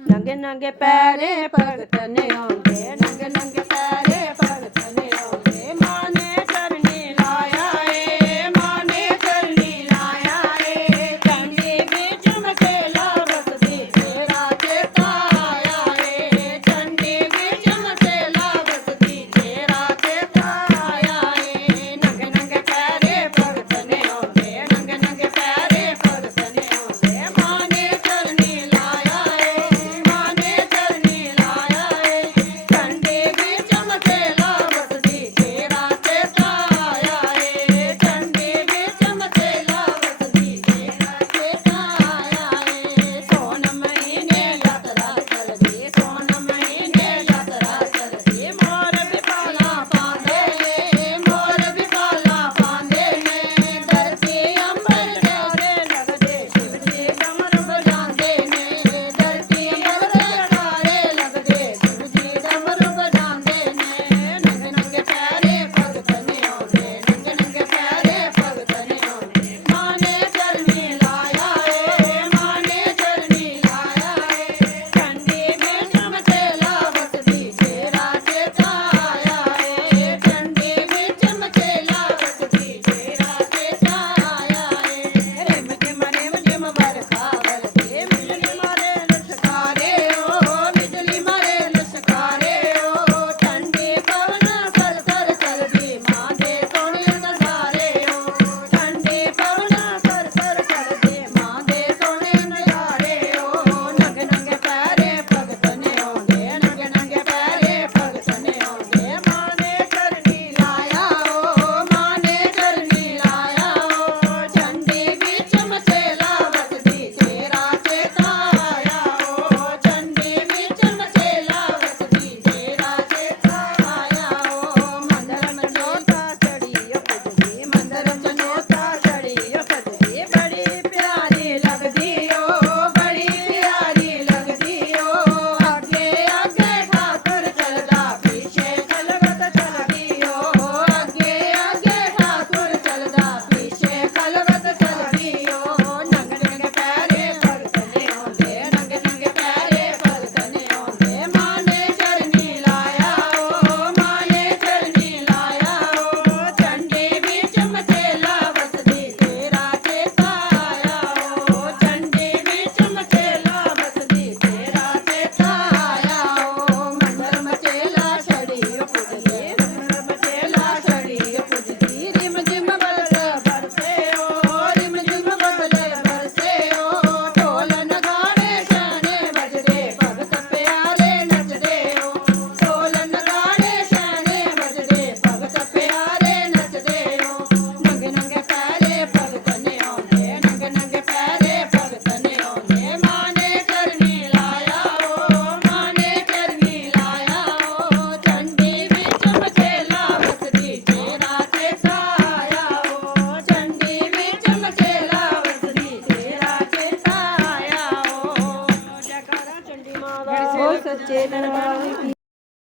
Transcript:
नंगे नंगे पैरे भगत ने आंदे, नंगे नंगे पैरे भगत ने आंदे। मां ने चरनी लाया ए, मां ने चरनी लाया ए। चंडी बिच मचेला बसदी तेरा चेता आया ए। चंडी बिच मचेला बसदी तेरा चेता आया ए। नंगे नंगे पैरे भगत ने आंदे, नंगे नंगे पैरे भगत ने आंदे। मां ने चरनी लाया ए, मां ने चरनी लाया ए। चंडी बिच मचेला बसदी तेरा चेता आया ए। चंडी बिच मचेला बसदी तेरा चेता आया ए। सोन महीने यात्रा चलदी, सोन महीने यात्रा चलदी। मोर भी पाला पांदे ने, मोर भी पाला पांदे ने। धरती अंबर जारे लगदे शिव जी डमरू बजांदे ने। धरती अंबर जारे लगदे शिव जी डमरू बजांदे ने। नंगे नंगे पैरे भगत ने आंदे, नंगे नंगे पैरे भगत ने आंदे। मां ने चरनी लाया ए, मां ने चरनी लाया ए। चंडी बिच मचेला बसदी तेरा चेता आया ए। चंडी बिच मचेला बसदी तेरा चेता आया ए। रिम झिम बरखा वरदे, बिजली मारे लश्कारे ओ, बिजली मारे लश्कारे ओ। ठंडी पवन सर सर चलदी मां दे सोहणे नज़ारे ओ। ठंडी पवन सर सर चलदी मां दे सोहणे नज़ारे ओ। नंगे नंगे पैरे भगत ने आंदे, नंगे नंगे पैरे भगत ने आंदे। मां ने चरनी लाया ओ, मां ने चरनी लाया ओ। चंडी बिच मचेला बसदी तेरा चेता आया ओ। चंडी बिच मचेला बसदी तेरा चेता आया ओ। मंदर में जोता चढ़ी पुजदी, मंदर में जोता चढ़ी पुजदी। बड़ी प्यारी लगदी ओ, बड़ी प्यारी लगदी ओ। आगे आगे ठाकुर चलदा, पीछे खलवत चलदी ओ। आगे आगे ठाकुर चलदा, पीछे खलवत चलदी ओ। नंगे नंगे पैरे भगत ने आंदे, नंगे नंगे पैरे भगत ने आंदे। मां ने चरनी लाया ओ, मां ने चरनी लाया ओ। चंडी बिच मचेला बसदी तेरा चेता आया ओ। चंडी बिच मचेला बसदी तेरा चेता आया ओ। मंदर मचेला छड़ी पुजदी, मंदर मचेला छड़ी पुजदी। रिम झिम बदल बरसे ओ, रिम झिम बदल बरसे ओ। ढोल नगाड़े शहने बजदे, भगत प्यारे नचदे ओ। ढोल नगाड़े शहने बजदे, भगत प्यारे नचदे ओ। नंगे नंगे पैरे भगत ने आंदे, नंगे नंगे पैरे भगत ने आंदे। मां ने चरनी लाया ओ, मां ने चरनी लाया ओ। चंडी बिच मचेला बसदी तेरा चेता आया ओ। चंडी बिच मचेला बसदी तेरा चेता आया ओ। जयकारा चंडी मां दा, ओ सच्चे दरबार की।